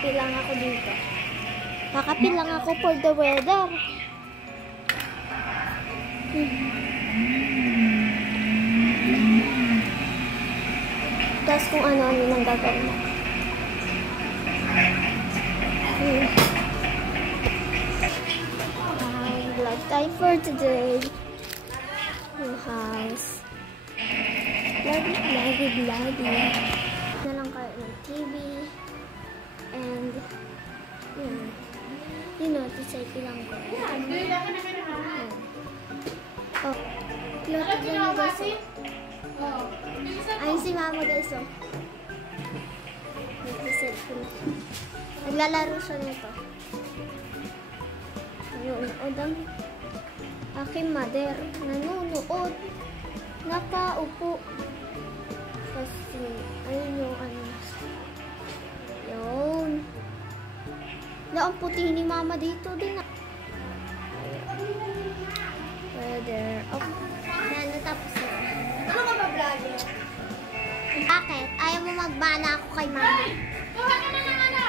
Kakape lang ako dito. Kakape lang ako for the weather. Tapos kung ano-ano nang gagawin mo. Vlog time for today. Yung house. Vloggy. Na lang kayo ng TV. And, yun o, tisay lang ko. Oh, loto ko na guys. Ayun si mama guys o. Nag-cellphone. Naglalaro siya nito. Nanonood ang aking mother. Nanonood. Nakaupo. Kasi, ayun yung ano. Yun. Ang puti ni mama dito din. Weather. Oh, natapos na. Ano ka ba, vlogger? Bakit? Ayaw mo magbana ako kay mama. Kuha ka na ng ano?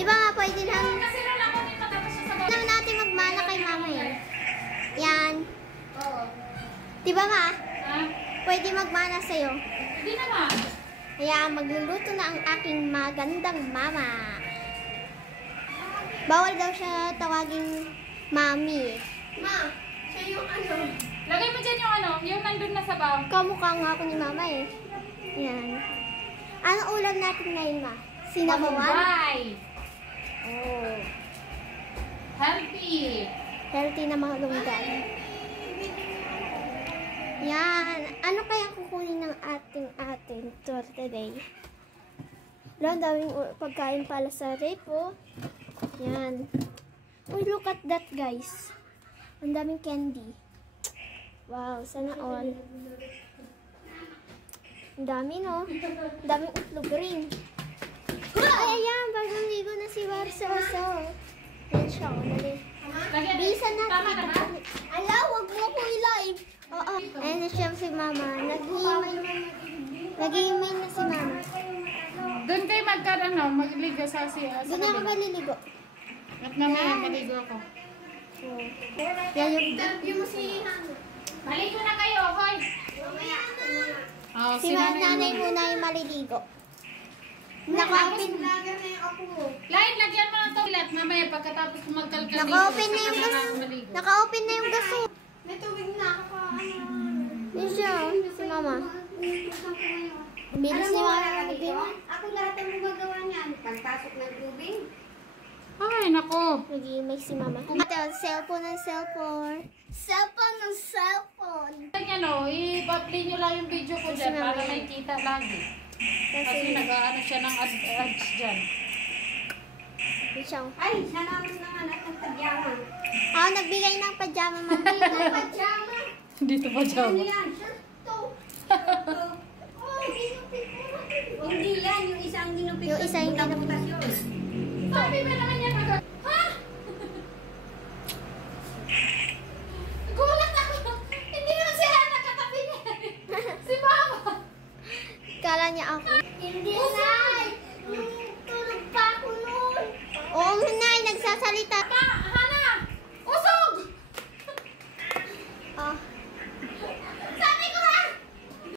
Diba nga pwede lang? Kasi lang ako din matapos siya sa baba. Naman natin magbana kay mama eh. Yan. Oo. Diba ma? Ha? Pwede magbana sa'yo. Hindi naman. Kaya magluluto na ang aking magandang mama. Bawal daw siya tawaging mami. Ma, siya yung ano? Lagay mo dyan yung ano, yung nandun na sa baw. Kamukha nga ako ni mama eh. Yan. Anong ulam natin ngayon ma? Sinabawan? Malunggay. Oh. Healthy. Healthy na malunggay. Yan. Ano kaya kukunin ng ating tour today? Wala, ang daming pagkain pala sa repo. Yan. Uy, look at that guys. Ang daming candy. Wow, sana all. Ang dami no? Ang daming itlog green. Ay, ayan. Bagong ligo na si Warsoso. Yan siya. Bisa natin. Tama na ba? Ala, wag mo ko i-live. Oo. Ayan na siya si mama. Nag-email na si mama. Doon kayo magligo sa siya. Doon ako maliligo. At mamaya maligo ako. Yan yung... Interview mo si Hana. Maligo na kayo, hoy. Oh, Si nanay muna yung maliligo. Naka-open na yung ako mo. Lain, lagyan mo ng toilet. Mamaya pagkatapos magkalkal dito. Naka-open na yung gas. Naka-open na yung gas. May tubig na ako pa. Yan siya. Si mama. Bilis ni mama. Ako lahat ang gumagawa niyan. Pagpasok ng tubig. Ay, nako. Nag-email si mama. Ito, cellphone ng cellphone. Cellphone ng cellphone. Ganyan o, i-play nyo lang yung video ko dyan para makikita lagi. Kasi nag-ano siya ng ads dyan. Ay, nanamin na nga ng pajama. Ako nagbigay ng pajama, mama. Ng pajama. Dito pajama. Ano yan? Ito. Oh, ginupit mo. Hindi yan, yung isang ginupit. Yung isang ginupit. Sabi ba naman yan agad? Ha? Gulat ako. Hindi naman si Hana katabi niya. Si Mama. Kala niya ako. Hindi, Nay. Tulog pa ako noon. Oo, Nay. Nagsasalita